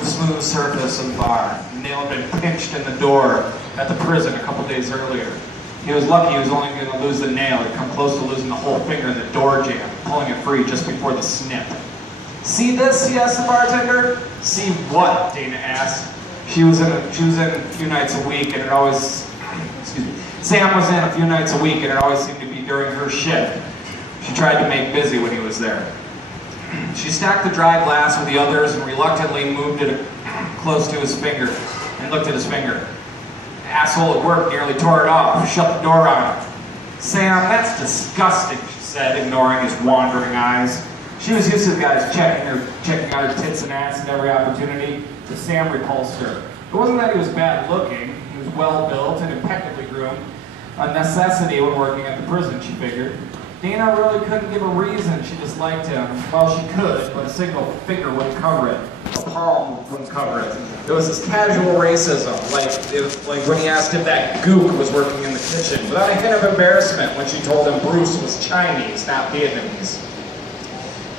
the smooth surface of the bar. The nail had been pinched in the door at the prison a couple days earlier. He was lucky he was only going to lose the nail. He'd come close to losing the whole finger in the door jamb, pulling it free just before the snip. "See this?" he asked the bartender. "See what?" Dana asked. She was in a few nights a week, and it always, Sam was in a few nights a week, and it always seemed to be during her shift. She tried to make busy when he was there. She stacked the dry glass with the others and reluctantly moved it close to his finger and looked at his finger. The asshole at work nearly tore it off, shut the door on him. "Sam, that's disgusting," she said, ignoring his wandering eyes. She was used to the guys checking out her tits and ass at every opportunity, but Sam repulsed her. It wasn't that he was bad looking. He was well built and impeccably groomed. A necessity when working at the prison, she figured. Dana really couldn't give a reason she disliked him. Well, she could, but a single finger wouldn't cover it. A palm wouldn't cover it. It was this casual racism, like when he asked if that gook was working in the kitchen, without a hint of embarrassment when she told him Bruce was Chinese, not Vietnamese.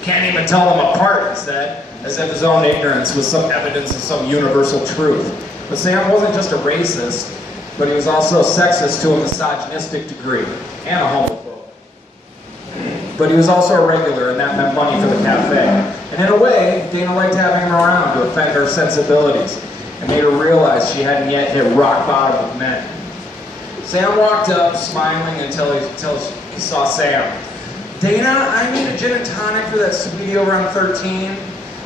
"Can't even tell them apart," he said, as if his own ignorance was some evidence of some universal truth. But Sam wasn't just a racist, but he was also sexist to a misogynistic degree, and a homophobe. But he was also a regular, and that meant money for the cafe. And in a way, Dana liked having him around to offend her sensibilities, and made her realize she hadn't yet hit rock bottom with men. Sam walked up, smiling until he saw Sam. "Dana, I need a gin and tonic for that sweetie over on 13.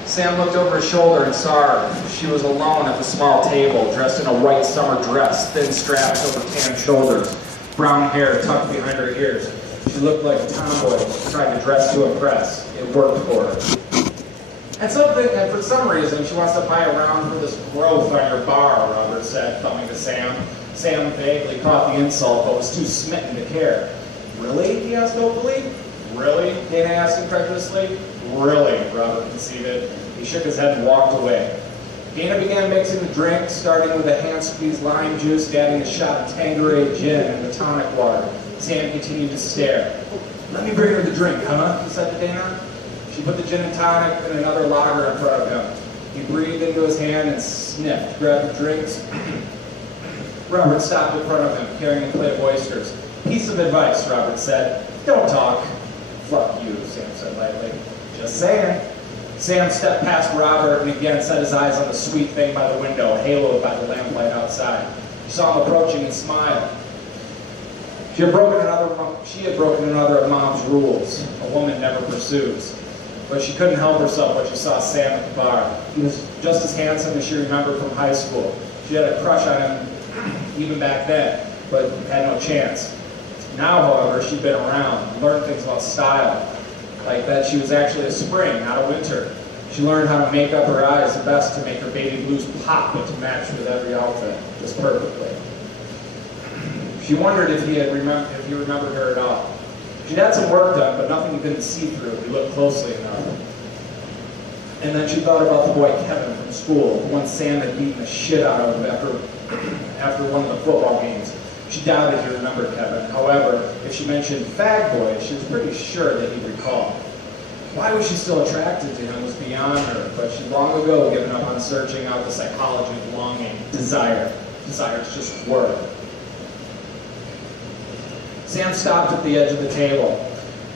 Sam looked over his shoulder and saw her. She was alone at the small table, dressed in a white summer dress, thin straps over tan shoulders, brown hair tucked behind her ears. She looked like a tomboy trying to dress to impress. It worked for her. And for some reason, she wants to buy a round for this growth on your bar," Robert said, thumbing to Sam. Sam vaguely caught the insult, but was too smitten to care. "Really?" he asked hopefully. "Really?" Dana asked incredulously. "Really," Robert conceded. He shook his head and walked away. Dana began mixing the drink, starting with a hand-squeezed lime juice, adding a shot of Tanqueray gin and the tonic water. Sam continued to stare. "Let me bring her the drink, huh?" he said to Dana. She put the gin and tonic and another lager in front of him. He breathed into his hand and sniffed, grabbed the drinks. Robert stopped in front of him, carrying a plate of oysters. "Piece of advice," Robert said. "Don't talk." "Fuck you," Sam said lightly. "Just saying." Sam stepped past Robert and again set his eyes on the sweet thing by the window, haloed by the lamplight outside. He saw him approaching and smiled. She had broken another of Mom's rules. A woman never pursues. But she couldn't help herself when she saw Sam at the bar. He was just as handsome as she remembered from high school. She had a crush on him even back then, but had no chance. Now, however, she'd been around, learned things about style, like that she was actually a spring, not a winter. She learned how to make up her eyes the best to make her baby blues pop into match with every outfit, just perfectly. She wondered if he remembered her at all. She'd had some work done, but nothing he couldn't see through if he looked closely enough. And then she thought about the boy Kevin from school, the one Sam had beaten the shit out of after one of the football games. She doubted he remembered Kevin. However, if she mentioned Fag Boy, she was pretty sure that he'd recall. Why was she still attracted to him was beyond her, but she'd long ago given up on searching out the psychology of longing, desire. Desire's just a word. Sam stopped at the edge of the table,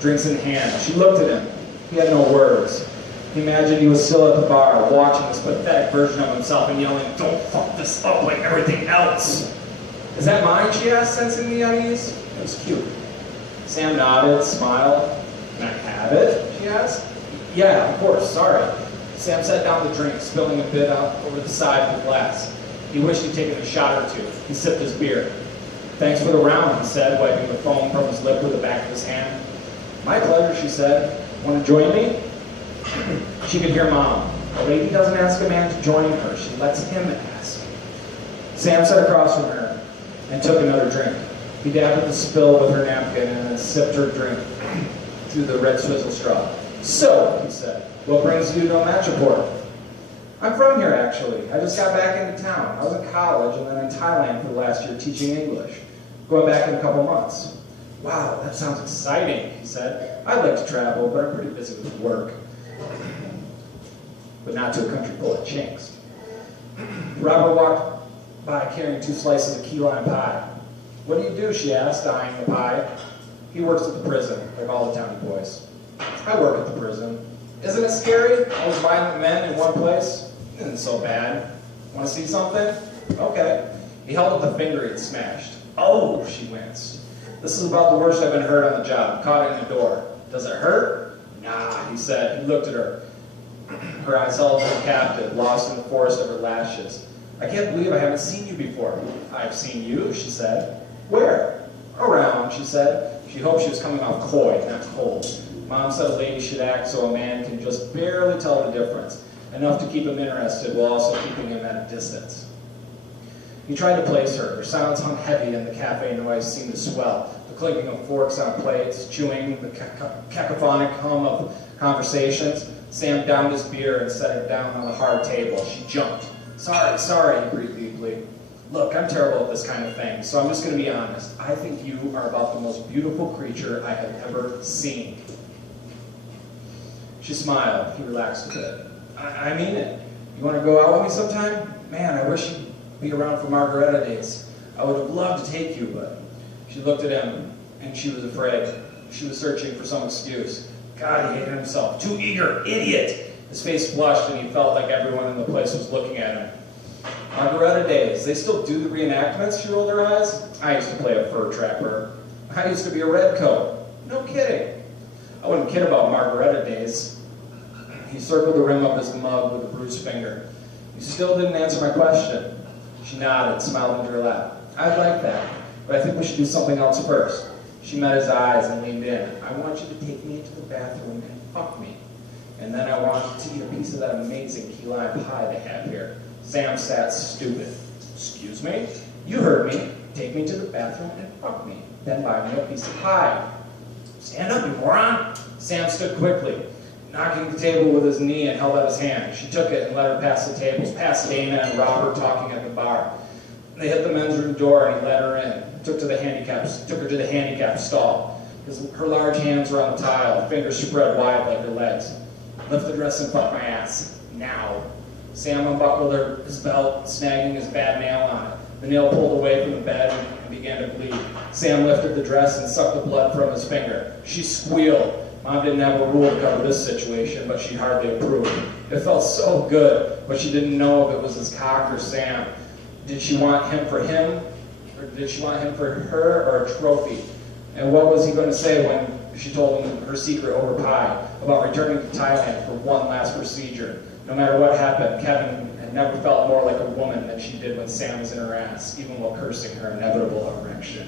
drinks in hand. She looked at him. He had no words. He imagined he was still at the bar, watching this pathetic version of himself and yelling, "Don't fuck this up like everything else." "Is that mine?" she asked, sensing the unease. It was cute. Sam nodded, smiled. "Can I have it?" she asked. "Yeah, of course, sorry." Sam set down the drink, spilling a bit out over the side of the glass. He wished he'd taken a shot or two. He sipped his beer. "Thanks for the round," he said, wiping the foam from his lip with the back of his hand. "My pleasure," she said. "Want to join me?" She could hear Mom. A lady doesn't ask a man to join her. She lets him ask. Sam sat across from her and took another drink. He dabbed at the spill with her napkin and then sipped her drink through the red swizzle straw. "So," he said, "what brings you to Metroport?" "I'm from here, actually. I just got back into town. I was in college and then in Thailand for the last year teaching English. Going back in a couple months." "Wow, that sounds exciting," he said. "I'd like to travel, but I'm pretty busy with work." "But not to a country full of chinks." Robert walked by carrying 2 slices of key lime pie. "What do you do?" she asked, eyeing the pie. "He works at the prison, like all the towny boys." "I work at the prison." "Isn't it scary? All those violent men in one place?" "Isn't so bad. Want to see something?" "Okay." He held up the finger he'd smashed. "Oh," she winced. "This is about the worst I've been hurt on the job. Caught it in the door." "Does it hurt?" "Nah," he said. He looked at her. Her eyes held him captive, lost in the forest of her lashes. "I can't believe I haven't seen you before." "I've seen you," she said. "Where?" "Around," she said. She hoped she was coming off coy, not cold. Mom said a lady should act so a man can just barely tell the difference, enough to keep him interested while also keeping him at a distance. He tried to place her. Her silence hung heavy and the cafe noise seemed to swell. The clinking of forks on plates, chewing, the cacophonic hum of conversations. Sam downed his beer and set it down on the hard table. She jumped. Sorry, he breathed deeply. "Look, I'm terrible at this kind of thing, so I'm just going to be honest. I think you are about the most beautiful creature I have ever seen." She smiled. He relaxed a bit. I mean it. You want to go out with me sometime? Man, I wish you'd be around for Margaretta days. I would have loved to take you, but... She looked at him, and she was afraid. She was searching for some excuse. God, he hated himself. Too eager. Idiot! His face flushed, and he felt like everyone in the place was looking at him. Margaretta days. They still do the reenactments? She rolled her eyes. I used to play a fur trapper. I used to be a redcoat. No kidding. I wouldn't kid about Margaretta days. He circled the rim of his mug with a bruised finger. "You still didn't answer my question." She nodded, smiled into her lap. "I'd like that, but I think we should do something else first." She met his eyes and leaned in. "I want you to take me into the bathroom and fuck me. And then I want you to eat a piece of that amazing key lime pie they have here." Sam sat stupid. "Excuse me?" "You heard me. Take me to the bathroom and fuck me. Then buy me a piece of pie." "Stand up, you moron!" Sam stood quickly, knocking the table with his knee and held out his hand. She took it and let her pass the tables, past Dana and Robert talking at the bar. They hit the men's room door and he let her in. Took her to the handicap stall. Her large hands were on the tile, fingers spread wide like her legs. "Lift the dress and fuck my ass. Now." Sam unbuckled his belt, snagging his bad nail on it. The nail pulled away from the bed and began to bleed. Sam lifted the dress and sucked the blood from his finger. She squealed. Mom didn't have a rule to cover this situation, but she hardly approved. It felt so good, but she didn't know if it was his cock or Sam. Did she want him for him? Or did she want him for her or a trophy? And what was he going to say when she told him her secret over pie about returning to Thailand for one last procedure? No matter what happened, Kevin had never felt more like a woman than she did when Sam was in her ass, even while cursing her inevitable erection.